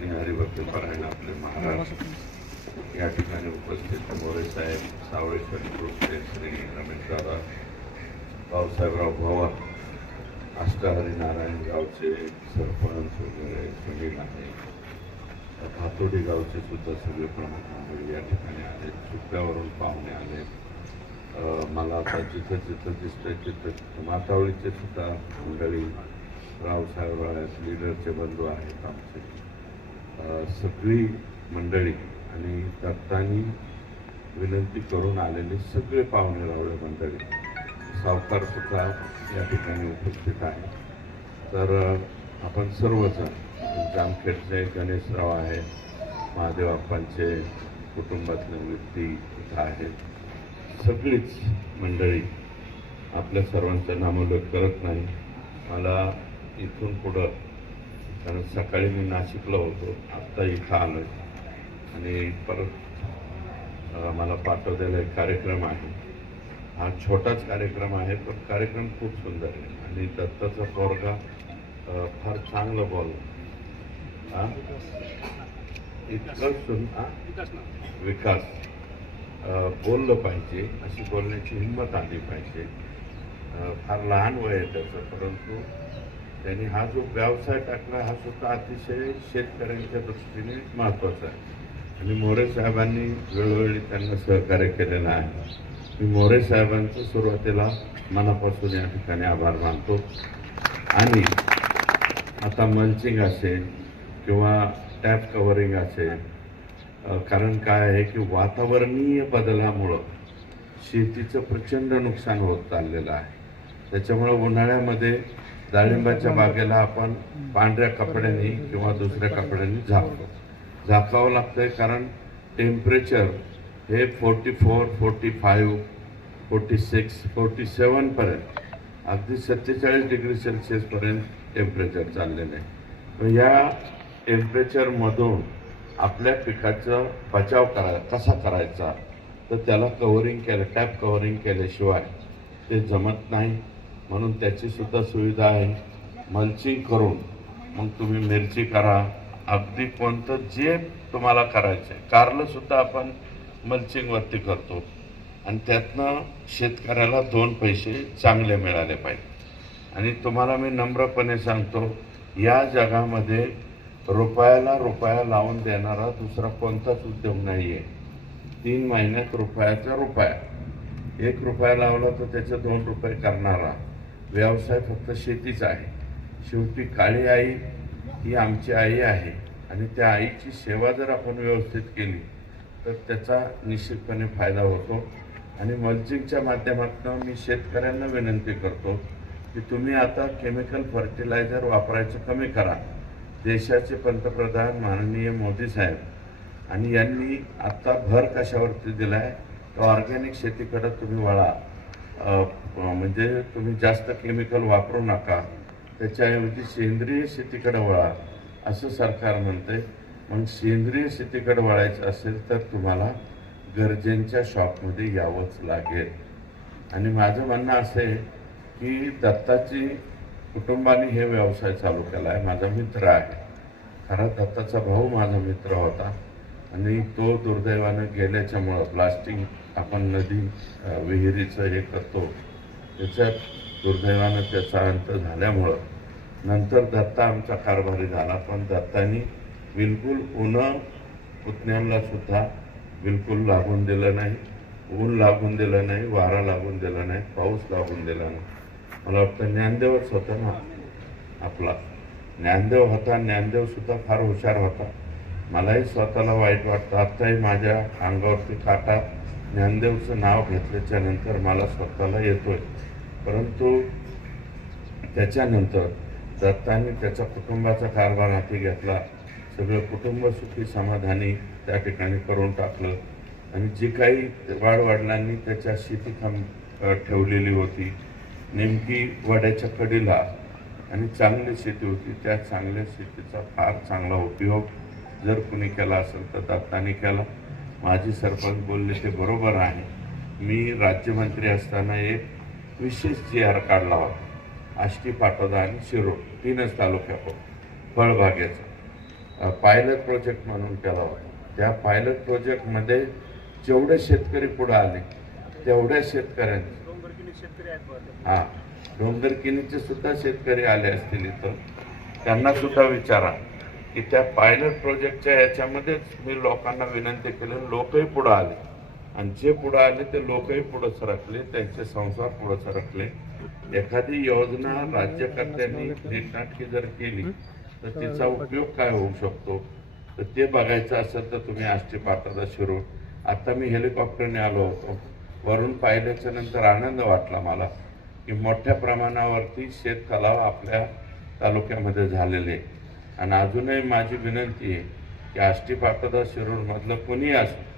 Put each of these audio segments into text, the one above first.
आणि हरिभक्त पारायण आपले महाराज. या ठिकाणी उपस्थित मोरे साहेब सावळेश्वर ग्रुपचे श्री रमेश दादा भाऊसाहेबराव भवन अष्टहरिनारायण गावचे सरपंच वगैरे सुनील आहे. भातोडी गावचे सुद्धा सगळे प्रमुख मंडळी या ठिकाणी आहेत. सुट्ट्यावरून पाहुणे आले मला आता जिथं जिथं दिसतंय तिथं मातावळीचे सुद्धा मंडळी रावसाहेब आहेत लिडरचे बंधू आहेत आमचे. सगळी मंडळी आणि दत्तानी विनंती करून आलेले सगळे पाहुणे रावळे मंडळी सावकार सुद्धा या ठिकाणी उपस्थित आहे तर आपण सर्वजण जामखेडचे गणेशराव आहे महादेव आप्पांचे कुटुंबातले व्यक्ती इथं आहेत. सगळीच मंडळी आपल्या सर्वांचं नामोल्लेख करत नाही. मला इथून पुढं कारण सकाळी मी नाशिकला होतो आत्ता इथं आलो आणि परत मला पाठवलेला एक कार्यक्रम आहे. हा छोटाच कार्यक्रम आहे पण कार्यक्रम खूप सुंदर आहे. आणि दत्ताचा पोरगा फार चांगलं बॉल इतकं सुन विकास. बोललं पाहिजे अशी बोलण्याची हिंमत आली पाहिजे. फार लहान वय आहे त्याचं परंतु त्यांनी हा जो व्यवसाय टाकला हा सुद्धा अतिशय शेतकऱ्यांच्या दृष्टीने महत्त्वाचा आहे. आणि मोरे साहेबांनी वेळोवेळी त्यांना सहकार्य केलेलं आहे. मी मोरे साहेबांचं सुरुवातीला मनापासून या ठिकाणी आभार मानतो. आणि आता मल्चिंग असेल किंवा टॅप कव्हरिंग असेल कारण काय आहे की वातावरणीय बदलामुळं शेतीचं प्रचंड नुकसान होत चाललेलं आहे. त्याच्यामुळं उन्हाळ्यामध्ये डाळिंबाच्या बागेला आपण पांढऱ्या कपड्यांनी किंवा दुसऱ्या कपड्यांनी झाकतो. झाकावं लागतंय कारण टेम्परेचर हे forty four forty five forty six forty सेवनपर्यंत अगदी सत्तेचाळीस डिग्री सेल्सिअसपर्यंत टेम्परेचर चाललेलं आहे. ह्या या टेम्परेचरमधून आपल्या पिकाचा बचाव करा कसा करायचा? तर त्याला कवरिंग केलं टॅप कव्हरिंग केल्याशिवाय ते जमत नाही. म्हणून त्याचीसुद्धा सुविधा आहे. मल्चिंग करून मग तुम्ही मिरची करा. अगदी कोणतं जे तुम्हाला करायचं आहे कारलंसुद्धा आपण मल्चिंगवरती करतो. आणि त्यातनं शेतकऱ्याला दोन पैसे चांगले मिळाले पाहिजे. आणि तुम्हाला मी नम्रपणे सांगतो या जगामध्ये रुपयाला रुपया लावून देणारा दुसरा कोणताच उद्योग नाही आहे तीन महिन्यात रुपयाचा रुपया. एक रुपया लावला तर त्याचे दोन रुपये करणारा. व्यवसाय फक्त शेतीचा आहे. शेवटी काळी आई ही आमची आई आहे आणि त्या आईची सेवा जर आपण व्यवस्थित केली तर त्याचा निश्चितपणे फायदा होतो. आणि मल्चिंगच्या माध्यमातून मी शेतकऱ्यांना विनंती करतो की तुम्ही आता केमिकल फर्टिलायझर वापरायचं कमी करा. देशाचे पंतप्रधान माननीय मोदी साहेब आणि यांनी आत्ता भर कशावरती दिला आहे तर ऑर्गॅनिक शेतीकडं तुम्ही वळा. म्हणजे तुम्ही जास्त केमिकल वापरू नका. त्याच्याऐवजी सेंद्रिय शेतीकडे वळा असं सरकार म्हणते मग सेंद्रिय शेतीकडे वळायचं असेल तर तुम्हाला गरजेंच्या शॉपमध्ये यावंच लागेल. आणि माझं म्हणणं असं आहे की दत्ताची कुटुंबाने हे व्यवसाय चालू केला आहे माझा मित्र आहे. खरा दत्ताचा भाऊ माझा मित्र होता. आणि तो दुर्दैवानं गेल्याच्यामुळं ब्लास्टिंग आपण नदी विहिरीचं हे करतो. त्याच्यात दुर्दैवानं त्याचा अंत झाल्यामुळं नंतर दत्ता आमचा कारभारी झाला पण दत्तानी बिलकुल उन्हा पुतण्यांना सुद्धा बिलकुल लागून दिलं नाही. ऊन लागून दिलं नाही वारा लागून दिला नाही पाऊस लागून दिला नाही. मला वाटतं ज्ञानदेवच होता ना आपला. ज्ञानदेव होता ज्ञानदेव सुद्धा फार हुशार होता. मलाही स्वतःला वाईट वाटतं. आत्ताही माझ्या अंगावरती काटा ज्ञानदेवचं नाव घेतल्याच्या नंतर मला स्वतःला येतोय. परंतु त्याच्यानंतर दत्ताने त्याच्या कुटुंबाचा कारभार हाती घेतला. सगळं कुटुंब सुखी समाधानी त्या ठिकाणी करून टाकलं. आणि जी काही वाडवडिलांनी त्याच्या शेती थांब ठेवलेली होती नेमकी वड्याच्या कडीला आणि चांगली शेती होती त्या चांगल्या शेतीचा फार चांगला उपयोग जर कुणी केला असेल तर दत्ताने केला. माजी सरपंच बोलले ते बरोबर आहे. मी राज्यमंत्री असताना एक विशेष जी आर काढला होता. आष्टी पाटोदा आणि शिरोड तीनच तालुक्यावर फळबागेचा. पायलट प्रोजेक्ट म्हणून केला होता. त्या पायलट प्रोजेक्टमध्ये जेवढे शेतकरी पुढे आले तेवढ्या शेतकऱ्यांनी हा डोंगरकिनीचे सुद्धा शेतकरी आले असतील इथं. त्यांना सुद्धा विचारा की त्या पायलट प्रोजेक्टच्या याच्यामध्येच मी लोकांना विनंती केली लोकही पुढे आले. आणि जे पुढं आले ते लोकही पुढे सरकले त्यांचे संसार पुढे सरकले. एखादी योजना राज्यकर्त्यांनी नीटनाटकी जर केली तर तिचा उपयोग काय होऊ शकतो? तर ते बघायचं असेल तर तुम्ही आष्टी पात्रता शिरू आता मी हेलिकॉप्टरने आलो होतो. वरून पाहिल्याच्या नंतर आनंद वाटला मला की मोठ्या प्रमाणावरती शेत तलाव आपल्या तालुक्यामध्ये झालेले. आणि अजूनही माझी विनंती आहे की आष्टी पात्रता शिरूरमधलं कोणी असो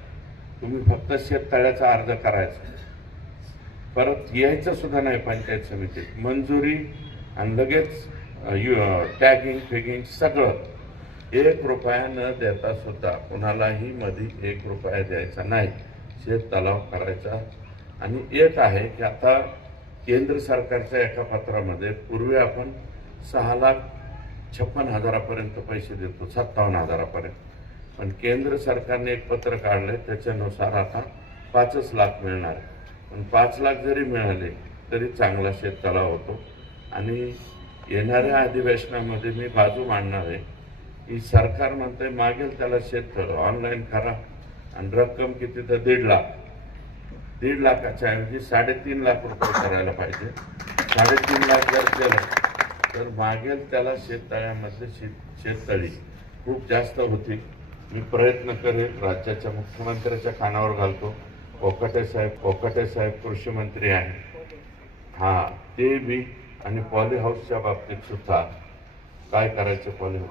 तुम्ही फक्त शेततळ्याचा अर्ज करायचा. परत यायचं सुद्धा नाही पंचायत समितीत. मंजुरी आणि लगेच टॅगिंग फिगिंग सगळं. एक रुपया न देता सुद्धा कुणालाही मध्ये एक रुपया द्यायचा नाही. शेत तलाव करायचा. आणि एक आहे की आता केंद्र सरकारच्या एका पत्रामध्ये पूर्वी आपण सहा लाख छप्पन हजारापर्यंत पैसे देतो सत्तावन्न हजारापर्यंत. पण केंद्र सरकारने एक पत्र काढलंय त्याच्यानुसार आता पाचच लाख मिळणार आहे. पण पाच लाख जरी मिळाले तरी चांगला शेततळा होतो. आणि येणाऱ्या अधिवेशनामध्ये मी बाजू मांडणार आहे की सरकार म्हणतंय मागेल त्याला शेततळ ऑनलाईन करा. आणि रक्कम किती तर दीड लाख. दीड लाखाच्या ऐवजी साडेतीन लाख रुपये करायला पाहिजे. साडेतीन लाख जर केलं तर मागेल त्याला शेततळ्यामध्ये शेत शेततळी खूप जास्त होती. मी प्रयत्न करेन राज्याच्या मुख्यमंत्र्याच्या कानावर घालतो. कोकाटे साहेब कोकाटे साहेब कृषी मंत्री आहेत. हां ते बी आणि पॉली हाऊसच्या बाबतीत सुद्धा काय करायचं पॉली हाऊस?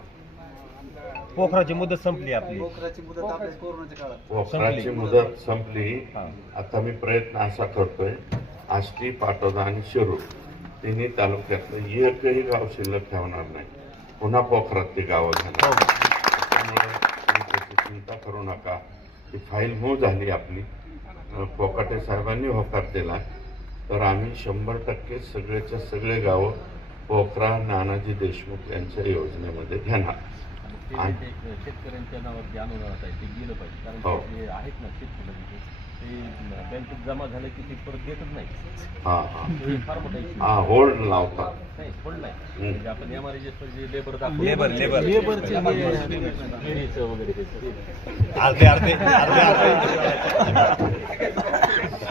पोखराची मुदत संपली आपली. पोखराची मुदत आपल्या कोरोनाच्या काळात. पोखराची संपली. मुदत संपली. हा. आता मी प्रयत्न असा करतोय आष्टी पाटोदा आणि शिरूर तिन्ही तालुक्यातलं एकही गाव शिल्लक ठेवणार नाही. पुन्हा पोखरात ती गावं त्याची चिंता करू नका. ती फाईल मूव झाली आपली. अं, कोकाटे साहेबांनी होकार दिला. तर आम्ही शंभर टक्के सगळेच्या सगळे गावं पोखरा नानाजी देशमुख यांच्या योजनेमध्ये घेणार. शेतकऱ्यांच्या नावावर जे अनुदानात आहे ते गेलं पाहिजे. कारण हो. आहेत ना शेतकरी ते बँकेत जमा झालं की ते परत देतच नाही. हां हां. हे फार मोठा issue. हां होल्ड लावतात. नाही पण नाही. हम्म. म्हणजे आपण M R J labour labour labour वगैरे ते अर्धे अर्धे अर्धे.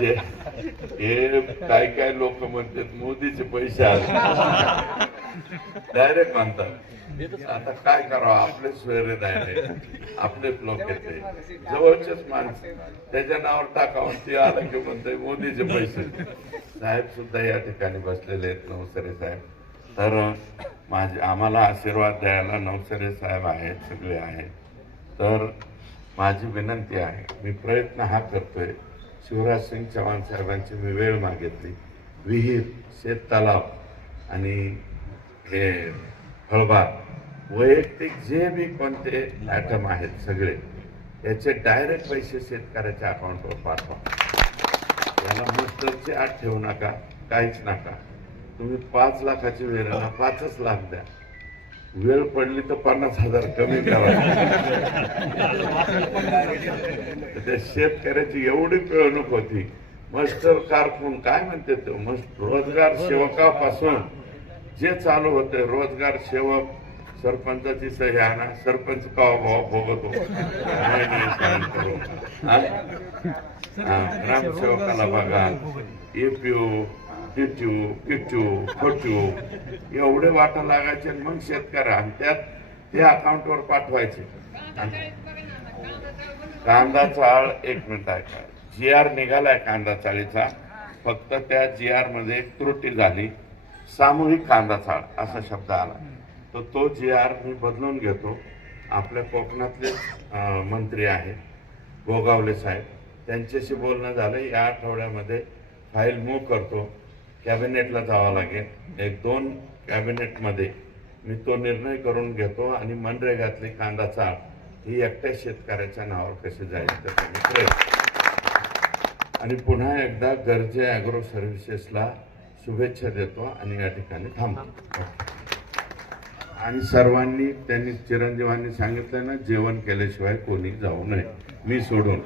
हे हे काय काय लोक म्हणतात मोदीचे पैसे आले. डायरेक्ट म्हणतात. आता काय करावं? आपले सोयरे नाही आपलेच लोक येते. जवळचेच माणसं. त्याच्या नावावर टाकावं. ते आलं की म्हणते मोदीचे पैसे. साहेब सुद्धा या ठिकाणी बसलेले आहेत नवसरे साहेब. तर माझे आम्हाला आशीर्वाद द्यायला नवसरे साहेब आहेत सगळे आहेत. तर माझी विनंती आहे मी प्रयत्न हा करतोय. शिवराज सिंग चव्हाण साहेबांची मी वेळ मागितली. विहीर शेत तलाव आणि हे फळबाग वैयक्तिक जे बी कोणते ॲटम आहेत सगळे याचे डायरेक्ट पैसे शेतकऱ्याच्या अकाउंटवर पाठवा. याला मस्टरची आठ ठेवू नका काहीच नका. तुम्ही पाच लाखाची वेळ ना पाचच लाख द्या. वेळ पडली तर पन्नास हजार कमी करा. त्या शेतकऱ्याची एवढी पिळवणूक होती. मस्टर कारकून काय म्हणते तो? मस्त रोजगार सेवकापासून जे चालू होते रोजगार सेवक सरपंचाची सही आणा सरपंच का हो भाव भोगतो. हो. ग्रामसेवकाला बघा. एपीओ टिट्यू किट्यू खोट्यू एवढे वाटा लागायचे आणि मग शेतकरी आणि त्यात ते अकाउंटवर पाठवायचे. कांदा चाळ एक मिनिट ऐका. जी आर निघालाय कांदा चाळीचा. फक्त त्या जी आरमध्ये त्रुटी झाली. सामूहिक कांदा चाळ असा शब्द आला. तर तो जी आर मी बदलून घेतो. आपल्या कोकणातले मंत्री आहेत गोगावले साहेब. त्यांच्याशी बोलणं झालं. या आठवड्यामध्ये फाईल मूव्ह करतो. कॅबिनेटला जावं लागेल. एक दोन कॅबिनेटमध्ये मी तो निर्णय करून घेतो आणि मनरेगातली कांदा चाळ ही एकट्या शेतकऱ्याच्या नावावर कशी जाईल त्याचा मी आणि पुन्हा एकदा गरजे ॲग्रो सर्व्हिसेसला शुभेच्छा देतो आणि या ठिकाणी थांबतो. आणि सर्वांनी त्यांनी चिरंजीवांनी सांगितलं ना जेवण केल्याशिवाय कोणी जाऊ नये. मी सोडून.